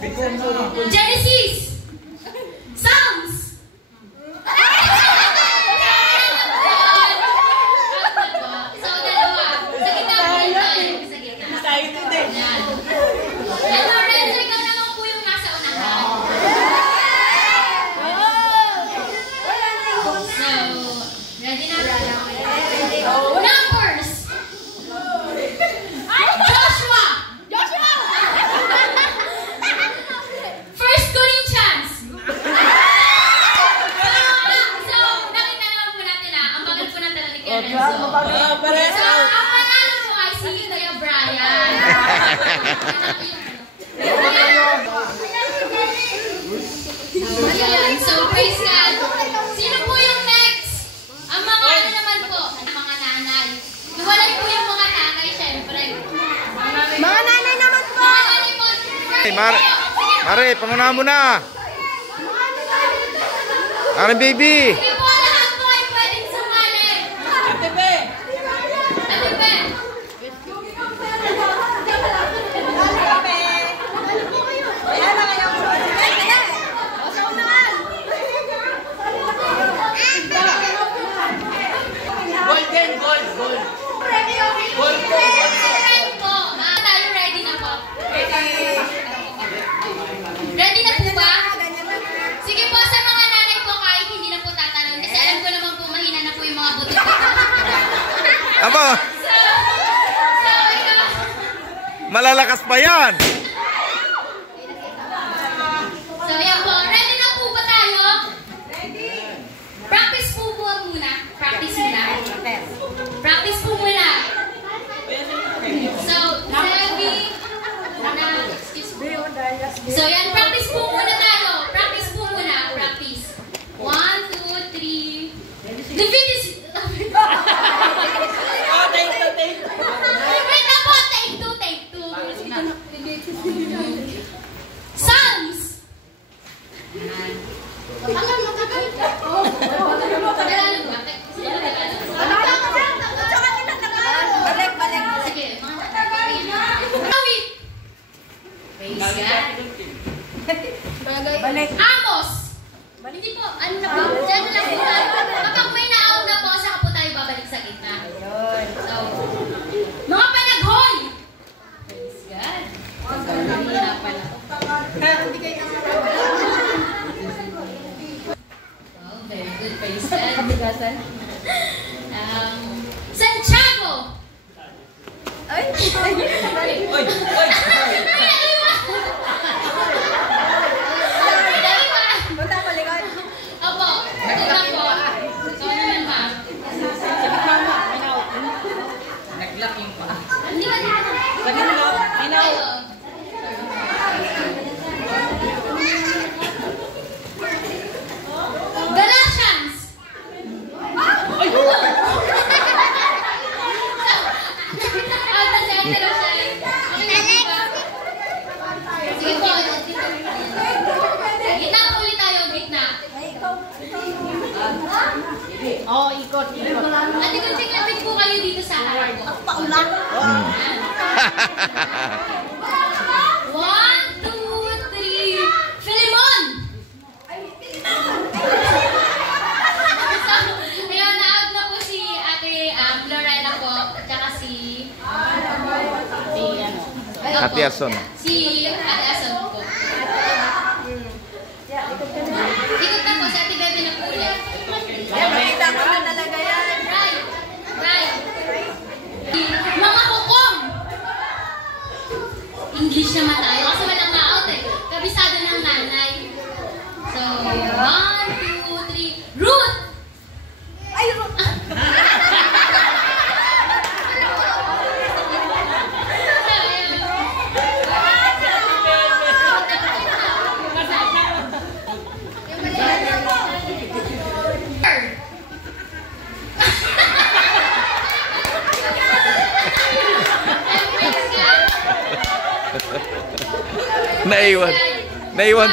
Genesis! Psalms! So, dalawa. Sa gitna po yun tayo. Sa gitna. Yan. And Lorenzo, ikaw naman po yung nasa unahan. So, ready na? Numbers! Joshua! First Corinthians! So, nakita naman po natin ang bagal po ng tala ni Lorenzo. So, ang pangalan po ay si Kuya Brian. Ayan, so praise God. Sino po yung next? Ang mga ano naman po, ang mga nanay. Iwalay po yung mga nanay, syempre. Mga nanay naman po! Mga nanay po. Hey, Mare, pangunahan mo na. Mare, baby. Sige po, lahat po ay pwedeng sumali. Ate Be. Ready na po. Ready na po ba? Sige po, sa mga nanay po kahit hindi na po tatanong. Kasi alam ko naman po mahina na po yung mga buti-buti. Aba, So, malalakas pa yan. So, yan po. Ready na po ba tayo? Ready. Practice po muna. Practice muna. Practice po muna. So, so, yan. Practice po muna tayo. Practice po muna. Practice. 1, 2, 3. Leviticus. Wait na po. Take 2. Psalms. Balik. Amos! Hindi po, ano na po? Diyan na lang po tayo. Kapag may naaw na po, saka po tayo babalik sa gitna. So, mga panaghoy! Praise God. Hindi pala. Oh, very good. Praise God. Santiago! Ay! Galatians! Sige po, gitna po ulit tayo, gitna. Oo, ikot. Ate Kunsing, lapit po kayo dito sa harap ko. Ako paulan. 1, 2, 3, Philemon! Ngayon, na-out na po si Ate Lorena po, at saka si... Ate Ason. Si Ate Ason po. Ikot na po, si Ate Bebe na po ulit. Makita ko na talaga yan. Right. Mga hukom! English naman tayo kasi walang na-out eh. Kabisado ng nanay. So, 1, 2, 3, Ruth! Ay, Ruth! Naiwan.